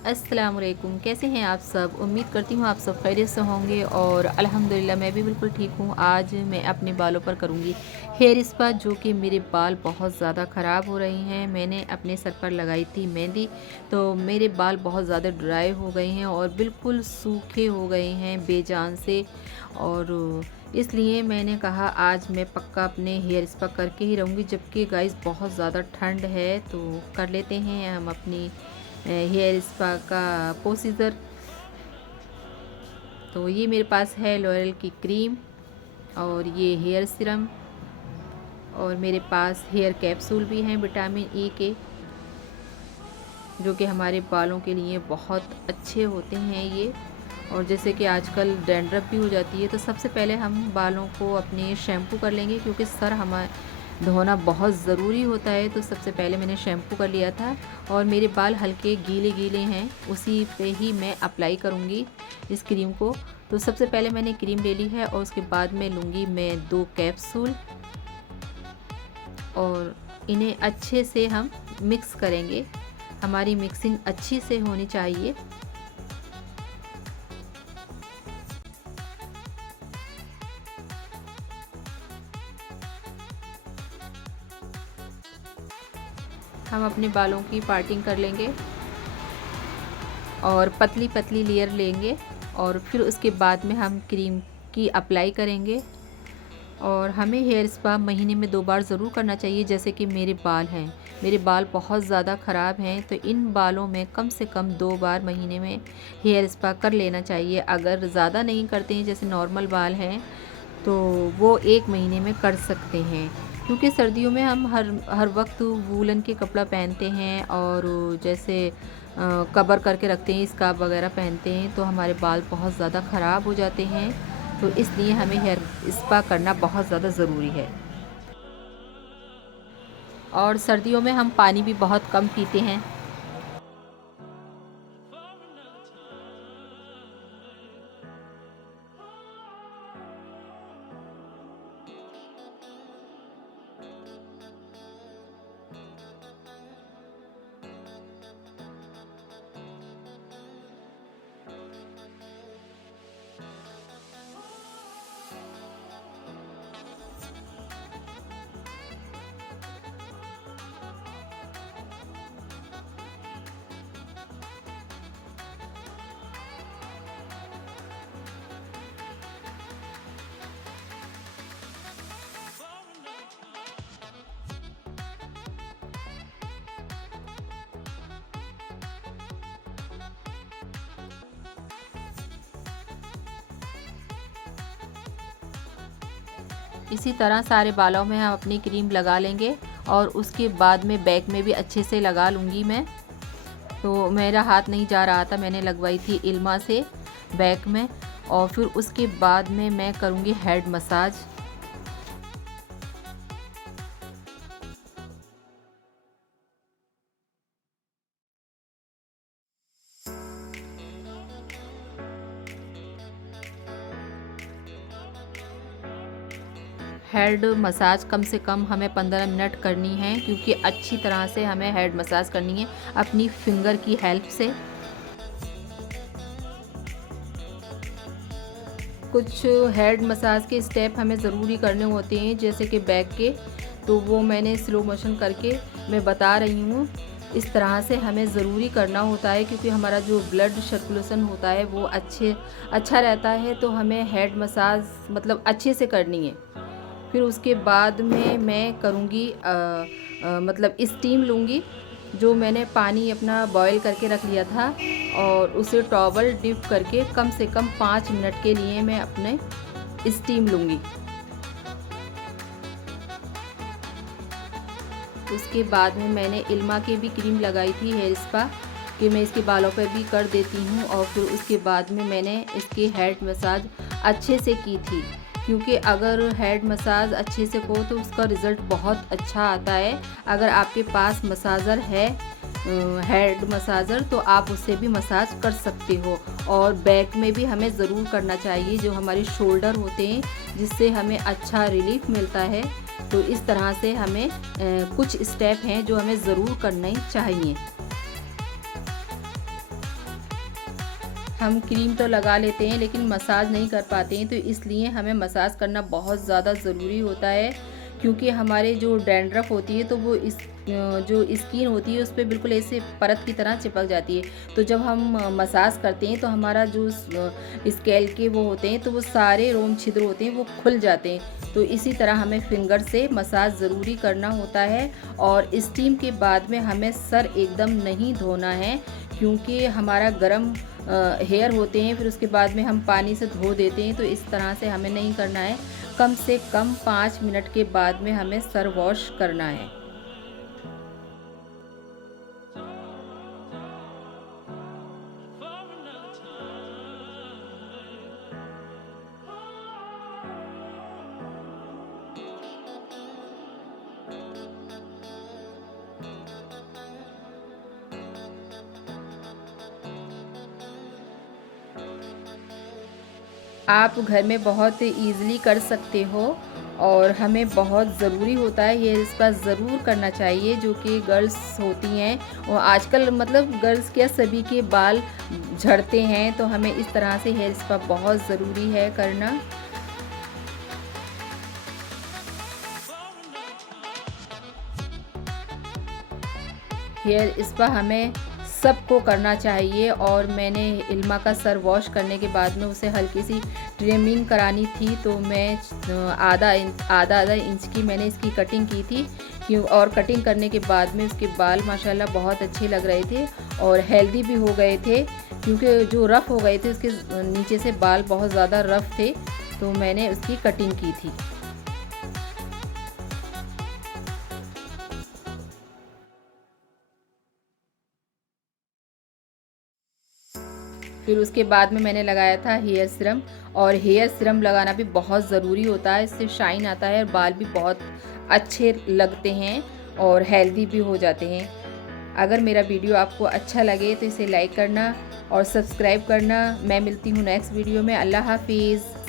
अस्सलाम वालेकुम। कैसे हैं आप सब? उम्मीद करती हूँ आप सब खैरियत से होंगे और अल्हम्दुलिल्लाह मैं भी बिल्कुल ठीक हूँ। आज मैं अपने बालों पर करूँगी हेयर स्पा, जो कि मेरे बाल बहुत ज़्यादा ख़राब हो रहे हैं। मैंने अपने सर पर लगाई थी मेहंदी, तो मेरे बाल बहुत ज़्यादा ड्राई हो गए हैं और बिल्कुल सूखे हो गए हैं बेजान से। और इसलिए मैंने कहा आज मैं पक्का अपने हेयर स्पा करके ही रहूँगी। जबकि गाइस बहुत ज़्यादा ठंड है, तो कर लेते हैं हम अपनी हेयर स्पा का प्रोसीजर। तो ये मेरे पास है लॉरियल की क्रीम और ये हेयर सीरम, और मेरे पास हेयर कैप्सूल भी हैं विटामिन ई के, जो कि हमारे बालों के लिए बहुत अच्छे होते हैं ये। और जैसे कि आजकल डैंड्रफ भी हो जाती है, तो सबसे पहले हम बालों को अपने शैम्पू कर लेंगे, क्योंकि सर हमारा धोना बहुत ज़रूरी होता है। तो सबसे पहले मैंने शैम्पू कर लिया था और मेरे बाल हल्के गीले गीले हैं, उसी पे ही मैं अप्लाई करूँगी इस क्रीम को। तो सबसे पहले मैंने क्रीम ले ली है और उसके बाद में लूँगी मैं 2 कैप्सूल, और इन्हें अच्छे से हम मिक्स करेंगे। हमारी मिक्सिंग अच्छी से होनी चाहिए। हम अपने बालों की पार्टिंग कर लेंगे और पतली पतली लेयर लेंगे, और फिर उसके बाद में हम क्रीम की अप्लाई करेंगे। और हमें हेयर स्पा महीने में 2 बार ज़रूर करना चाहिए। जैसे कि मेरे बाल हैं, मेरे बाल बहुत ज़्यादा ख़राब हैं, तो इन बालों में कम से कम 2 बार महीने में हेयर स्पा कर लेना चाहिए। अगर ज़्यादा नहीं करते हैं, जैसे नॉर्मल बाल हैं, तो वो 1 महीने में कर सकते हैं। क्योंकि सर्दियों में हम हर वक्त वूलन के कपड़ा पहनते हैं, और जैसे कवर करके रखते हैं, स्कार्फ वगैरह पहनते हैं, तो हमारे बाल बहुत ज़्यादा ख़राब हो जाते हैं। तो इसलिए हमें हेयर स्पा करना बहुत ज़्यादा ज़रूरी है। और सर्दियों में हम पानी भी बहुत कम पीते हैं। इसी तरह सारे बालों में हम अपनी क्रीम लगा लेंगे, और उसके बाद में बैक में भी अच्छे से लगा लूँगी मैं। तो मेरा हाथ नहीं जा रहा था, मैंने लगवाई थी इल्मा से बैक में। और फिर उसके बाद में मैं करूँगी हेड मसाज। हेड मसाज कम से कम हमें 15 मिनट करनी है, क्योंकि अच्छी तरह से हमें हेड मसाज करनी है अपनी फिंगर की हेल्प से। कुछ हेड मसाज के स्टेप हमें ज़रूरी करने होते हैं, जैसे कि बैक के, तो वो मैंने स्लो मोशन करके मैं बता रही हूँ। इस तरह से हमें ज़रूरी करना होता है, क्योंकि हमारा जो ब्लड सर्कुलेशन होता है वो अच्छा रहता है। तो हमें हेड मसाज मतलब अच्छे से करनी है। फिर उसके बाद में मैं करूँगी मतलब स्टीम लूँगी। जो मैंने पानी अपना बॉईल करके रख लिया था, और उसे टॉवल डिप करके कम से कम 5 मिनट के लिए मैं अपने स्टीम लूँगी। उसके बाद में मैंने इल्मा की भी क्रीम लगाई थी हेयर स्पा, कि मैं इसके बालों पर भी कर देती हूँ। और फिर उसके बाद में मैंने इसकी हेड मसाज अच्छे से की थी, क्योंकि अगर हेड मसाज अच्छे से हो तो उसका रिज़ल्ट बहुत अच्छा आता है। अगर आपके पास मसाजर है हेड मसाजर, तो आप उससे भी मसाज कर सकते हो। और बैक में भी हमें ज़रूर करना चाहिए, जो हमारे शोल्डर होते हैं, जिससे हमें अच्छा रिलीफ मिलता है। तो इस तरह से हमें कुछ स्टेप हैं जो हमें ज़रूर करने चाहिए। हम क्रीम तो लगा लेते हैं लेकिन मसाज नहीं कर पाते हैं, तो इसलिए हमें मसाज करना बहुत ज़्यादा ज़रूरी होता है, क्योंकि हमारे जो डैंड्रफ होती है तो वो इस जो स्किन होती है उस पर बिल्कुल ऐसे परत की तरह चिपक जाती है। तो जब हम मसाज करते हैं तो हमारा जो स्कैल के वो होते हैं तो वो सारे रोम छिद्र होते हैं वो खुल जाते हैं। तो इसी तरह हमें फिंगर से मसाज ज़रूरी करना होता है। और स्टीम के बाद में हमें सर एकदम नहीं धोना है, क्योंकि हमारा गर्म हेयर होते हैं, फिर उसके बाद में हम पानी से धो देते हैं। तो इस तरह से हमें नहीं करना है। कम से कम 5 मिनट के बाद में हमें सर वॉश करना है। आप घर में बहुत ईज़िली कर सकते हो और हमें बहुत ज़रूरी होता है हेयर स्पा ज़रूर करना चाहिए, जो कि गर्ल्स होती हैं। और आजकल मतलब गर्ल्स क्या सभी के बाल झड़ते हैं, तो हमें इस तरह से हेयर स्पा बहुत ज़रूरी है करना। हेयर स्पा हमें सबको करना चाहिए। और मैंने इल्मा का सर वॉश करने के बाद में उसे हल्की सी ट्रिमिंग करानी थी, तो मैं आधा इंच की मैंने इसकी कटिंग की थी। क्यों, और कटिंग करने के बाद में उसके बाल माशाल्लाह बहुत अच्छे लग रहे थे और हेल्दी भी हो गए थे, क्योंकि जो रफ़ हो गए थे उसके नीचे से बाल बहुत ज़्यादा रफ़ थे, तो मैंने उसकी कटिंग की थी। फिर उसके बाद में मैंने लगाया था हेयर सीरम। और हेयर सीरम लगाना भी बहुत ज़रूरी होता है, इससे शाइन आता है और बाल भी बहुत अच्छे लगते हैं और हेल्दी भी हो जाते हैं। अगर मेरा वीडियो आपको अच्छा लगे तो इसे लाइक करना और सब्सक्राइब करना। मैं मिलती हूँ नेक्स्ट वीडियो में। अल्लाह हाफिज़।